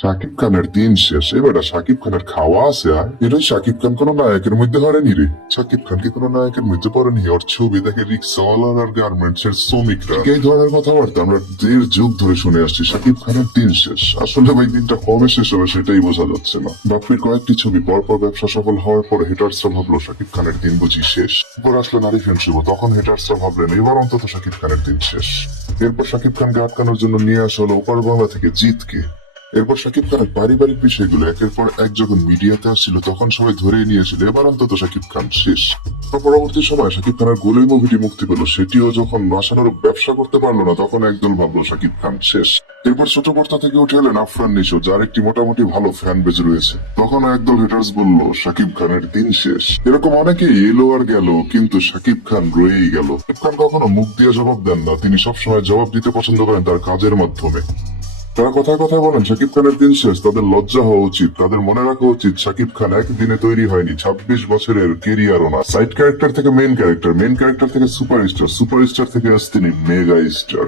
শাকিব খানের দিন শেষ। এবারটা শাকিব খানের খাওয়া আছে আর এটাই শাকিব খান কোন নায়কের মধ্যে হারেনি রে। শাকিব খান কি কোন নায়কের মধ্যে পড়েনি? ওর ছবি দেখে রিক্সাওয়ালা আর গার্মেন্টস এর শ্রমিকরা এই ধরনের কথাবার্তা আমরা 1.5 যুগ ধরে শুনে আসছি। শাকিব খানের দিন শেষ। আসলে ভাই দিনটা কবে শেষ হবে সেটাই বোঝা যাচ্ছে না। বাপ্পির কয়েকটি ছবি পরপর ব্যবসা সফল হওয়ার পরে হেটার্সরা ভাবলো শাকিব খানের দিন বুঝি শেষ। এরপর আসলো নারী ফ্রেন্ডশিপ, তখন হেটার্সরা ভাবলেন এবার অন্তত শাকিব খানের দিন শেষ। এরপর শাকিব খানকে আটকানোর জন্য নিয়ে আসা হলো ওপার বাংলা থেকে জিতকে। এরপর শাকিব খানের পারিবারিক বিষয়গুলো একের পর এক যখন মিডিয়াতে আসছিল তখন সবাই ধরেই নিয়েছিল এবার অন্তত শাকিব খান শেষ। পরবর্তী সময় শাকিব খানের গোলের মুভিটি মুক্তি পেল, সেটিও যখন বাসানোর ব্যবসা করতে পারলো না তখন একদল ভাবলো শাকিব খান শেষ। এরপর ছোট পর্দা থেকে উঠে এলেন আফরান নিশো, যার একটি মোটামুটি ভালো ফ্যান বেজ রয়েছে। তখন একদল হেটার্স বলল শাকিব খানের দিন শেষ। এরকম অনেকেই এলো আর গেল, কিন্তু শাকিব খান রয়েই গেল। শাকিব খান কখনো মুখ দিয়ে জবাব দেন না, তিনি সবসময় জবাব দিতে পছন্দ করেন তার কাজের মাধ্যমে। তারা কথায় কথায় বলেন শাকিব খানের দিন শেষ, তাদের লজ্জা হওয়া উচিত। তাদের মনে রাখা উচিত শাকিব খান একদিনে তৈরি হয়নি, 26 বছরের কেরিয়ারও না। সাইড ক্যারেক্টার থেকে মেইন ক্যারেক্টার, মেইন ক্যারেক্টার থেকে সুপারস্টার, সুপারস্টার থেকে আজ তিনি মেগা স্টার।